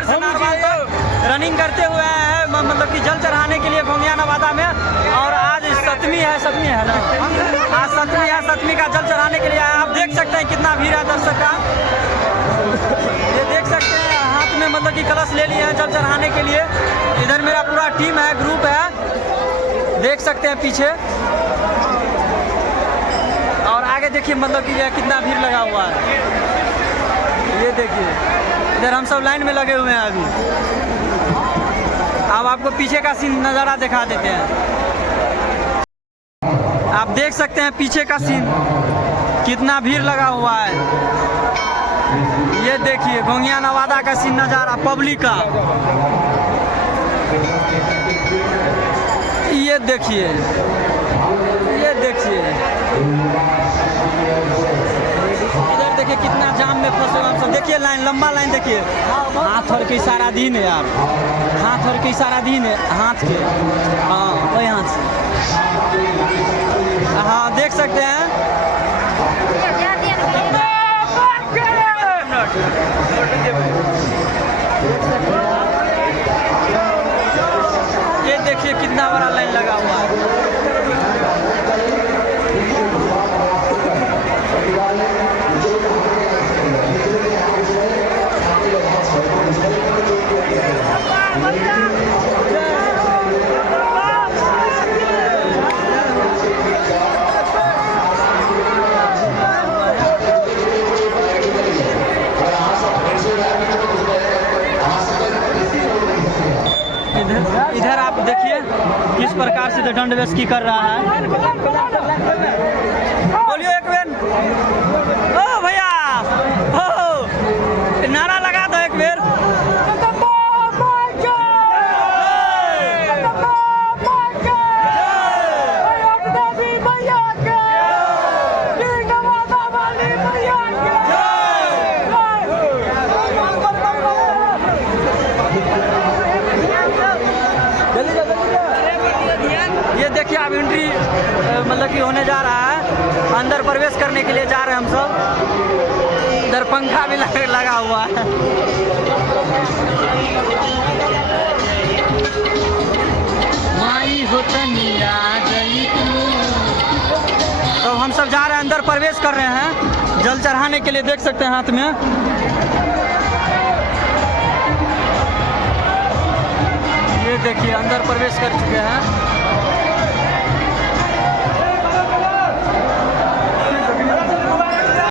नगर से नारवाल तक रनिंग करते हुए आए हैं, मतलब कि जल चढ़ाने के लिए गोंदिया नवादा में। और आज सप्तमी है ना, आज सप्तमी का जल चढ़ाने के लिए आए। आप देख सकते हैं कितना भीड़ है दर्शक का। ये देख सकते हैं हाथ में मतलब कि कलश ले लिए हैं जल चढ़ाने के लिए। इधर मेरा पूरा टीम है, ग्रुप है, देख सकते हैं पीछे। और आगे देखिए मतलब कि ये कितना भीड़ लगा हुआ है, ये देखिए। इधर हम सब लाइन में लगे हुए हैं अभी। अब आपको पीछे का सीन नज़ारा दिखा देते हैं। आप देख सकते हैं पीछे का सीन कितना भीड़ लगा हुआ है। ये देखिए गोंदिया नवादा का सीन नज़ारा पब्लिक का। ये देखिए, ये देखिए, इधर देखिए कितना जाम में फंसे हम सब। देखिए लाइन, लंबा लाइन देखिए। हाथ और के इशारा दीन है यार, हाथ और के इशारा दीन है, हाथ के, हाँ वही हाथ से। हाँ देख सकते हैं। ये देखिए कितना बड़ा लाइन लगा हुआ है। इधर आप देखिए किस प्रकार से दंड बेसकी कर रहा है। बोलिए एक बेर, ओ भैया, ओ नारा लगा दो एक बेर। ये देखिए अब एंट्री मतलब कि होने जा रहा है, अंदर प्रवेश करने के लिए जा रहे हैं हम सब। इधर पंखा भी लगा हुआ है। तो हम सब जा रहे हैं, अंदर प्रवेश कर रहे हैं जल चढ़ाने के लिए। देख सकते हैं हाथ में। ये देखिए अंदर प्रवेश कर चुके हैं।